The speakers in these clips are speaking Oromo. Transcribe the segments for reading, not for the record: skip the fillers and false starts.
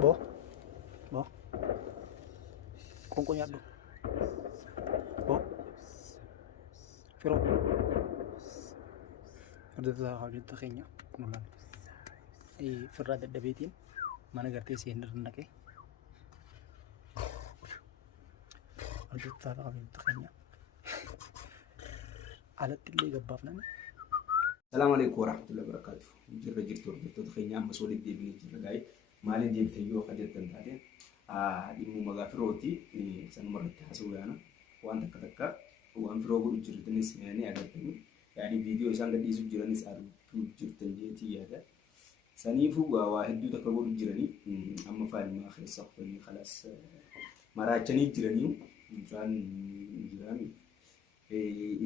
Bo, bo, kung kunyado. Bo, pero, ardada hawjinta keenya nulan. Firraa dadhabeetiin mana gartee seenirra naqee ardada hawjinta keenya alatti illee gabbaafnaan. السلام عليكم ورحمة الله وبركاته. جرّ جرّت وردت خيّني أما سولي ديبني جرّ جاي مالي ديب تيجو خدت تنتادين ديمو مغافروتي سنو مرة تحسوا أنا وأنا كتكا وأنا فروغو جرّتني سمعني أقدمي يعني فيديو إسان قد يسوق جرّني سأرو جرّتني جيتي هذا سنيفو واحد دو تكبر جرّني أما فاهم ما آخر سقطني خلاص مراجعني جرّني كان جرّني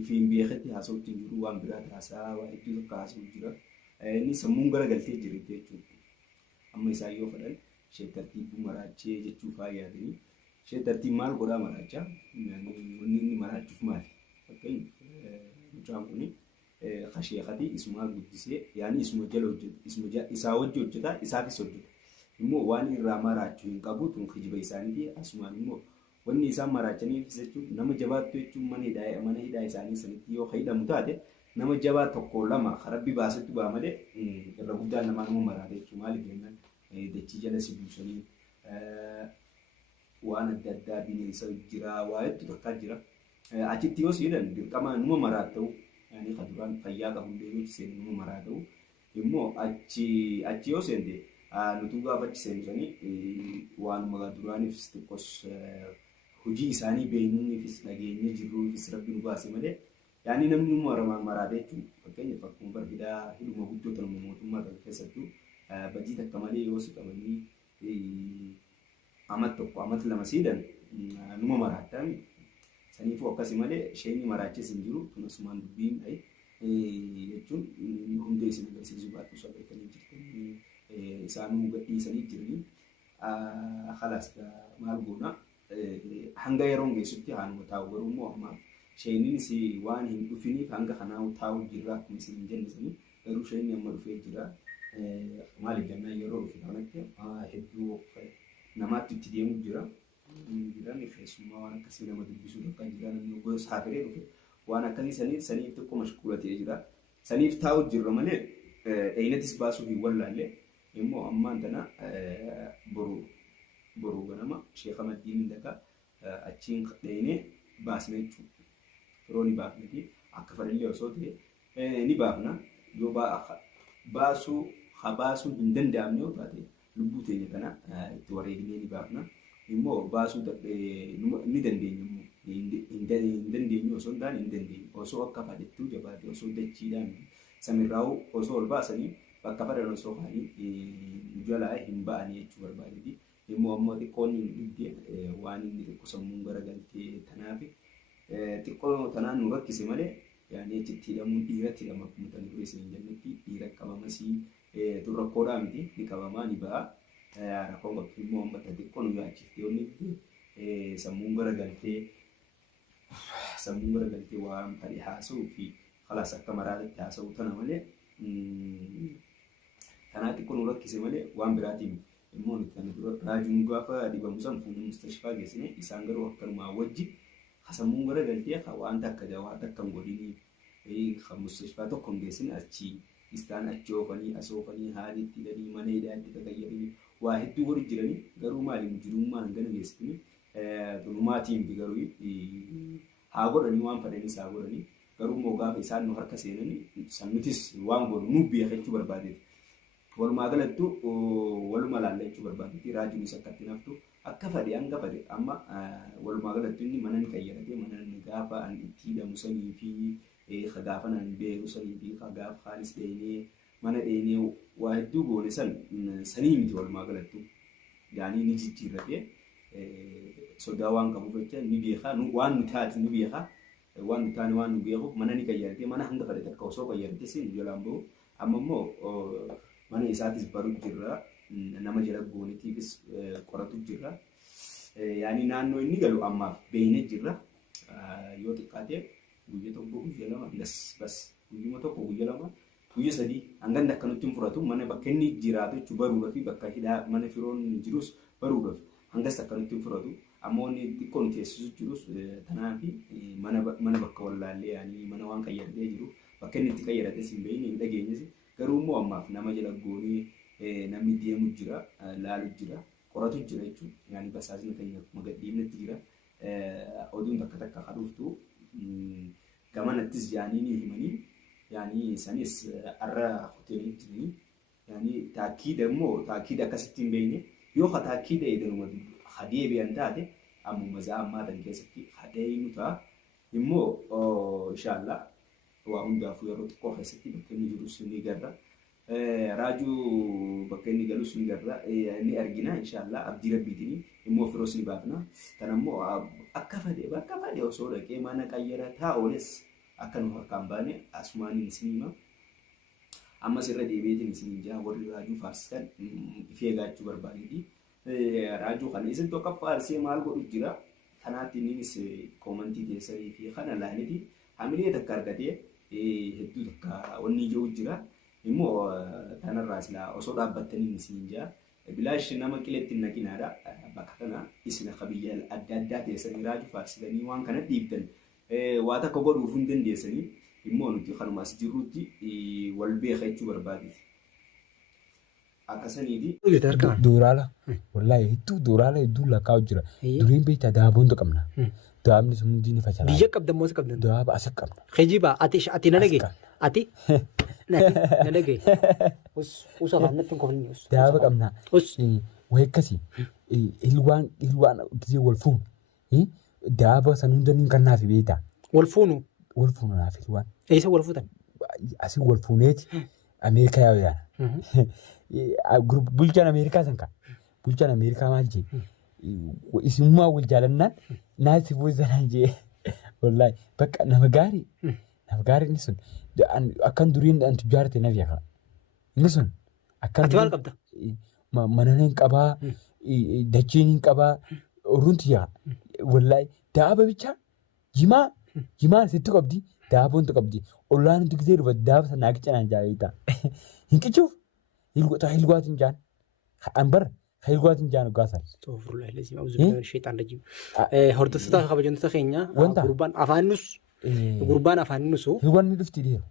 ifin beekati haasawti jiru waan biraati haasaa waa hedduu tokko haasawuu jira inni sammuun garagaltee jira jechuudha amma isaa yoo fedhan ishee tartiibuu maraachee jechuu faayyaadanii ishee tartiib maal godhaa maraachaa wanni inni maraachuuf maali fakkeenyaaf mucaan kuni kasheekati isumaa guddisee yaani isuma jala hojjeta isuma isaa wajji hojjeta isaafis hojjeta immoo waan irraa maraachuu hin qabu tun kijiba isaaniitii asumaan immoo wanni isaan maraachanii jechuun nama jabaattu jechuun mana hidhaa isaanii sanitti yoo fayyadamu taate nama jabaa tokko lama rabbi baasetti baa malee irra guddaan namaa nama maraate jechuun maaliif jennaan dachii jala si buusanii waan adda addaa bineensa jira waa hedduu takkaa jira achitti yoo siidan dirqama numa maraata'u yaani kaduraan fayyaa qabullee yoo seen numa maraata'u immoo achi yoo seente nutuu gaafachi seensanii waan magaa duraaniif xiqqoos hojii isaanii beenuufis nageenya jirruufis rabbi nu baase malee yaani namni numa maraate jechuun fakkeenyaaf akkuma barbaada hidhuma guddoota nama mootummaa keessattuu bajii takka malee yoo si qabanii amat tokko amat lama siidan numa maraataan saniifuu akkasii malee isheen maraachis hin jiru tunasumaan dubbiin jechuun hundee isin agarsiisuu baattu sadarkanii jirtanii isaanuu gadhiisanii jiranii khalaas maal goona hanga yeroon geessutti haanuma taa'u garuu immoo amma isheenis waan hin dhufiniif hanga kanaa taa'u jirra akkuma isin hin jennisanii garuu isheen amma dhufee jira maaliif jennaan yeroo dhufe kanatti hedduu namaatti itti deemu jira jiran keessummaa waan akkasii nama dubbisuu tokko jira namni gosa saafiree dhufe waan akkasii saniif tokko mashkuula ta'ee jira saniif taa'u jirra malee dheeyinatis baasuu hin wallaalle immoo ammaan tana boru ganama sheekha maddiin daga achiin dheeyinee baasne jechuudha yeroo ni baafneti akka fadhillee osoo ta'e ni baafna yoo baasuu hin danda'amne yoo taate lubbuu teenya kana itti wareegnee ni baafna immoo baasuu ni dandeenya hin dandeenyu osoo hin taane hin dandeenyu osoo akka fadhettuu jabaate osoo dachiidhaan samirraa'u osoo ol baasanii bakka fadhan osoo kaanii jalaa hin ba'anii jechuu barbaadeti immoo ammoo xiqqoon dhibdee waan inni xiqqoo sammuun garagaltee tanaaf xiqqoo tanaan nu rakkise malee yaani achitti hidhamuun dhiiratti hidhama akkuma tan dura isin jennetti dhiira qabamasii tun rakkoodhaa miti ni qabamaa ni ba'a rakkoon bakki immoo amma xiqqoo nu yaachifte yoonni sammuun garagaltee waan fadhi haasa'uu fi khalaas akka maraatatti haasa'uu tana malee tanaa xiqqoo nu rakkise malee waan biraatiin immoo kan dura raajuun gaafa dhibamu san fuudhee mustashfaa geessine isaan garuu akkanumaa wajji sammuun garagaltee waan akka dawaa akka godhini kan mustashfaa tokko hin geessine achi istaan achi oofanii asoofanii haalitti hidhanii mana hidhaatti tatayyaranii waa hedduu warri jiranii garuu maaliin jirummaan gana geessitanii dhumaatiin garuu haa godhanii waan fedhanis haa godhanii garuu immoo gaafa isaan nu harka seenanii sannutis waan godhu nu beekachuu barbaadeeti. Walumaa galattu waluma laalla jechuu barbaadeti raajiinis akkatti naftu akka fadhi hanga fadhi amma walumaa galattu inni mana ni fayyadate mana ni gaafa an itti hidhamu sanii fi gaafa nan beeru sanii fi gaafa kaanis dheeyinee mana dheeyinee waa hedduu goone sanii miti walumaa galattu yaanii ni jijjiirrate sodaa waan qabuuf jecha ni beekaa waan nu taate ni beekaa waan nu taane waan nu beekuuf mana ni fayyadate mana hanga fadhi takka osoo fayyadate sin jalaan bahu amma immoo mana isaatis baruu jirra nama jala goonitiifis qoratu jirra yaani naannoo inni galu ammaaf beeyne jirra yoo xiqqaate guyyaa tokko guyyaa lama bas guyyuma tokko guyyaa lama guyyaa sadii hangan akkanutti hin furatu mana bakka inni jiraatu jechuun baruudhaa fi bakka hidhaa mana firoon jirus baruudhaaf hangas akkanutti hin furatu ammoo inni xiqqoon teessisu jirus tanaa fi mana bakka wallaallee yaanii mana waan qayyaratee jiru bakka inni itti qayyarates hin beekne hin dhageenyes garuu immoo ammaaf nama jala goonii namni deemu jira laalu jira qoratu jira jechuun yaani basaasni keenya magadhiifnetti jira oduun takka kadhuuftu gamanattis yaanii ni himanii yaani sanis arra hoteelitti yaani taakida immoo taakida akkasitti hin beekne yoo taakida eeganuma hadee bi'an taate ammoo mazaa ammaa tan keessatti hadee nuta immoo inshallah waa hundaafuu yeroo xiqqoo keessatti bakka inni jirus ni garra raajuu bakka inni galus ni garra ni argina inshallah abdii rabbiitiin immoo firoos ni baafna tanammoo akka fadhe osoo dhaqee mana qayyara taa'oles akka nu harkaan baane asumaaniin isinima ammas irra deebiitiin isin jaa warri raajuu faarsitan ifeegaachuu barbaadeti raajuu kana isin tokko faarsee maal godhu jira kanaatti innis koomantii keessanii fi kana laaliti hamilee takka argatee hedduu takka wanni jiru jira immoo tanarraa silaa osoo dhaabbattanii isin jaa bilaash nama qileetti naqinaadha bakka kana isin qabiyyaa adda addaa keessanii raajuu faarsitanii waan kana dhiibdan waa takka godhuuf hin dandeessanii immoo nuti kanuma as jirrutti wal beeka jechuu barbaadeti. Akkasaniiti. Duraala wallahi hedduu duraala hedduu lakkaa'u jira. Duriin beektaa daaboontu qabna. Daabni sun hundi ni facala. Biyya qabdan moo qabdan? Daaba as qabna. Khijiba ati na dhagee? Ati na dhagee? Usa kan natti kofni us. Daaba qabna. Us. Wayii akkasii ilwaan gisee wal fuunu. Daaba san hunda ni kannaaf beektaa. Wal fuunu? Wal fuunu naaf ilwaan. Eessa wal fuutan? Asii wal fuuneeti Ameerikaa yaa'u yaana. Bulchaan Ameerikaa san kan bulchaan Ameerikaa maal jee isimummaa wal jaalannaan naasi boozanaan jee wallahi bakka nama gaarii inni sun akkan duriin antu jaarate na beeka inni sun akkan ati maal qabda? Mana hin qabaa dachiin hin qabaa runti yaa wallahi daaba bichaa jimaa sitti qabdi daaboontu qabdi ollaan hundi gisee dhufa daaba sanaa qiccanaan jaalita hin qichuuf hilgwaatin jaan anbar hilgwaatin jaan gaasan Astaghfirullah lazim auzu billahi shaytaan rajim hordoftoota kabajamtoota keenya gurbaan afaan nusu hilwaan ni dhufti dhiyeera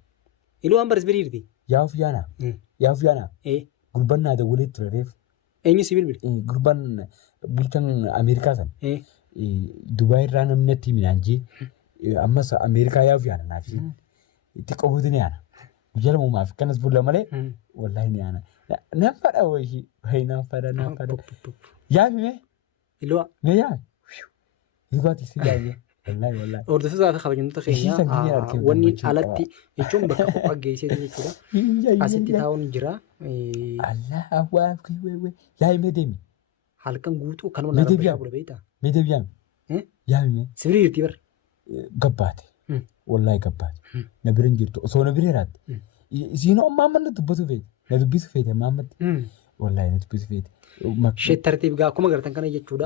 ilwaan baris biriirti yaaf yaana gurbaan naada walii tureef eenyu si bilbil gurbaan bulchaan Ameerikaa san Dubaay irraa namni natti minaanjii ammas Ameerikaa yaaf yaana naafi itti qabuuti ni yaana guyyaa lamumaaf kanas bulla malee wallahi ni yaana nafada wayii nafada yaafi mee ilwa mee yaafi hilwaati si yaayee wallahi hordoftoota kabajamtoota keenya wanni alatti jechuun bakka qophii geessee jechuudha asitti taa'uun jira Allah waaf yaayii mee deemi halkan guutuu kanuma nama bishaa bula beektaa mee deebi'aami yaafi mee sibiriirti bar gabbaate wallahi gabbaate na birin jirtu osoo na bireeraatti isiinoo ammaa amma na dubbatu feete na dubbisu feete ammaa ammatti wallahi na dubbisu feete. Shettartiif gaa akkuma gartan kana jechuudha.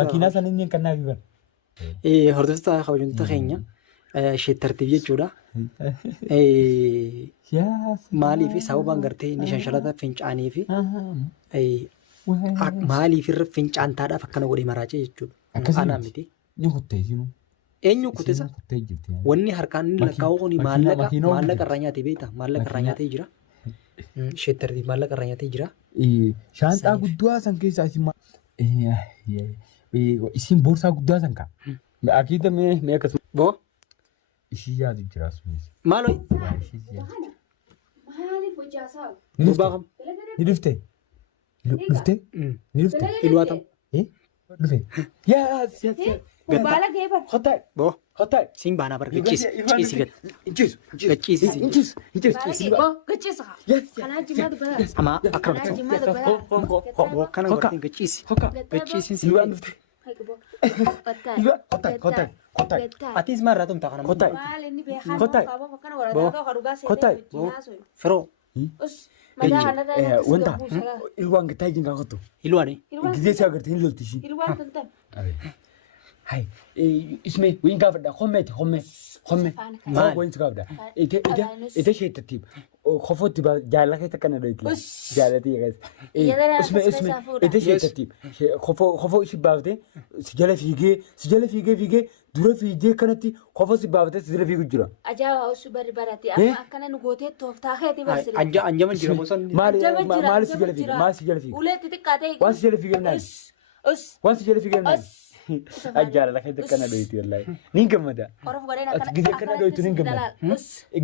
Makiinaa san inni kan naaf iban. Hordoftoota kabajamtoota keenya shettartiif jechuudha. Maaliif sababaan gartee inni shanshalata fincaanii fi maaliif irra fincaantaadhaaf akkana godhee maraacee jechuudha. Anaa miti. Ni kuttee sinuu. Eenyu kuttisa? Wanni harkaan inni lakkaa'u kuni maallaqa irraa nyaatee beektaa? Maallaqa irraa nyaatee jira. Shettartiif maallaqa irraa nyaatee jira. Shaanxaa guddaa san keessaa isin boorsaa guddaa san kaa. Akiita mee akkasuma. Boo? Ishii yaadu jira sunis. Maaloo? Gubbaa kam? Ni dhuftee? Ni dhuftee? Ilwaatam? Dhufe? Yaas. Baala geebar. Hotai. Siin baanaa bara gachiisi gad. Gachiisi. Gachiisa. Kanaa jimaatu bara. Ama akkana Kanaa jimaatu bara. kana godhatiin gachiisi. Gachiisiin siin Ilwaan dhuftee? Hotai. Atiis maarraa tumtaa kana. Hotai. Maal inni beekaa Kotai. qabu kana warataa kan dhugaa Kotai. seetee Firoo. madaa kanarraa Wanta ilwaan gitaa ijin kaa kottu. Ilwaani. Gizee si agartee hin lolti ishii. Ilwaan tantan. Hai, isme win gafda homme. Ma win gafda. Ite sheetati. Khofoti ba jala ke takana doiti. Jalati guys. Isme ite sheetati. Khofo ishi bavde. Sijala fige dura fige kanati khofo si bavde sijala figu jira. Ajawa usu barati akkana nu goote tooftaa keeti barsire. Anjaman jira mosan. Maal sijala figu. Ulee xixiqqaatee. Waan sijala figu naan. Waan sijala figu naan. Ajjala la keessa kana doyti wallahi. Ni gammada. Orof godheen akkana. Gizee kana doyti ni gammada.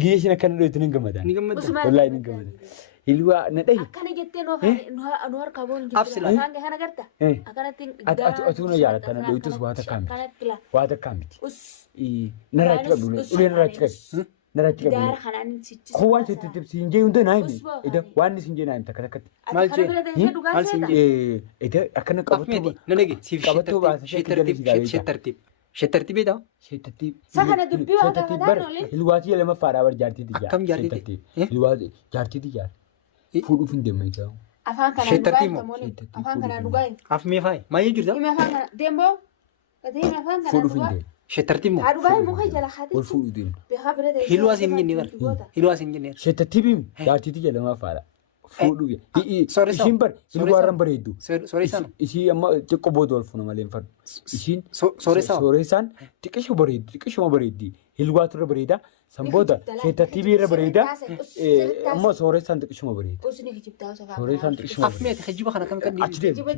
Gizee shina kana doyti ni gammada. Wallahi ni gammada. Hilwa na dai. Akkana jettee nu harka boon jiru. Afsila. Hange kana garta. Akkanatti Atu na yaala tana doytus waata kamiti. Waata kamiti. Narrachi qabdu. Ulee narrachi qabdu. Narrachi qabdu. Daara kanaan sichis. Waan sitti sinjee hunda naayimi. Ida waan sinjee naayim takka takkatti. Maal jee? Ida akkana qabatu. Nanage siif Qabattoo baasa. shettartii beektaa? Shettartii. Sakana dubbii waan gaafa taa'an Hilwaati lama faaraa bar jaartiiti jaara. Akkam jaartiiti? Hilwaati jaartiiti jaara. Fuudhuuf hin deemaa isaa. afaan kanaan dhugaa afaan kanaan dhugaa Af mee faayi? Maayee jirta? hime afaan kana deemboo gatiin afaan kanaan Fuudhuuf hin dhugaa deema. Shettartii moo? haa dhugaa muka jala Wal haati fuudhuu deema. beekaa bira ta'e Hilwaas hin jenne bara. Hilwaas hin jenne. Shettartii biimi jaartiiti jedhama faaraa. Fuudhuu. Sooressa. Ishiin bar hilwaarran bareeddu. Sooressaan. Ishii amma xiqqoo booda wal fuuna malee hin fadhu. Ishiin Sooressaan. sooressaan xiqqishuma bareeddi. Hilwaatu irra bareeda. Sanboota shettartii irra bareeda. Ammoo sooressaan xiqqishuma bareeda. usni kijibtaa osoo Sooressaan xiqqishuma Af mee kijiba kana kam kadhi? Achi deema.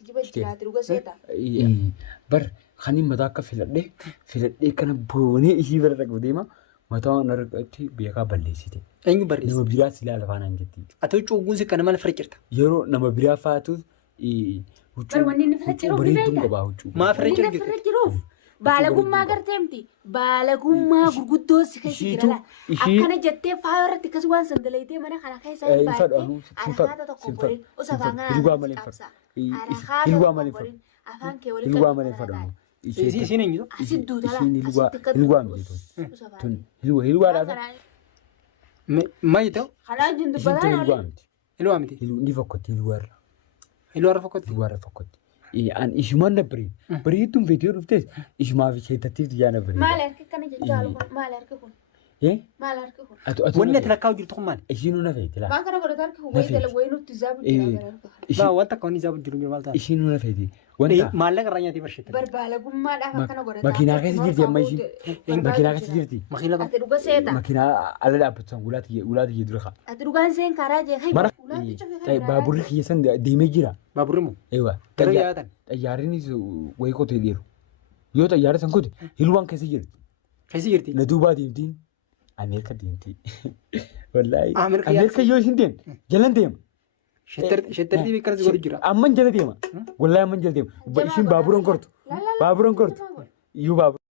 kijiba jiraati dhuga seeta Bar kan inni mataa akka filadhee kana boonee ishii bira dhaqu deema. Mataa narratti beekaa balleessite. Eenyu barreessa? Nama biraa silaa lafaanaan jetti. Ati cuugguun si kana mala firqirta. Yeroo nama biraa faatu Bar wanni inni fira jiruuf ni bareedduun beekta. qabaa huccuu. Maa Wanni inni firqirta? fira jiruuf baalagummaa garteemti baalagummaa gurguddoo si keessa jira akkana jettee faaya irratti akkas waan sandalaytee mana kana keessa hin baay'ee harakaata tokko borin osoo afaan kanaan qabsa harakaata tokko borin afaan kee waliin Hilwaa malee fadhamu. Isiin eenyu? asitti duutala Ishiin hilwaa miti. Tun hilwaadhaa. Maal jettaa? kanaa jiru Ishiin tun dubbataan hilwaa olii miti. Hilwaa miti. Ni fakkotti hilwaarra. Hilwaa rafa kotti. Hilwaarra fakkotti. An ishumaan na bareedu. Bareedduun feetee dhuftees ishumaaf isheettatiif yaa na bareedu. maal harka kana jechaa maal harka kun maal harka kun Wanni ati lakkaa'u jirtu kun maali? Ishiinuu na feete laa. waan kana godhata harka kun wayii dala wayii nutti zaabu jira gara harka kana Baa wanta akka wanni isaa jiru maal ta'a? Ishiinuu na feete. Wanta Maallaqa irraa nyaatee barshetta. barbaalagummaadhaaf akkana godhata makiinaa keessa jirti amma ishiin. Makiinaa keessa jirti. Makiina ati dhuga seeta Makiinaa ala dhaabbatan ulaati jee dura kaa. ati dhugaan seen karaa jee Mara ulaatti cufe baaburri kiyyasan deemee jira. Baaburri moo? Eewa. Garuu yaatan. Xayyaariinis wayii qotee dheeru. Yoo xayyaara san kote hilwaan keessa jirti. Keessa jirti. Na duubaa deemtiin Ameerika deemti. Wallaahi. Ameerika Ameerika yoo isin deemte jalan deema. Shettartii beekanas godhu jira. Amman jala deema. Wallaahi amman jala deema. Ishiin baaburan kortu. Baaburan kortu. Iyyuu baabura.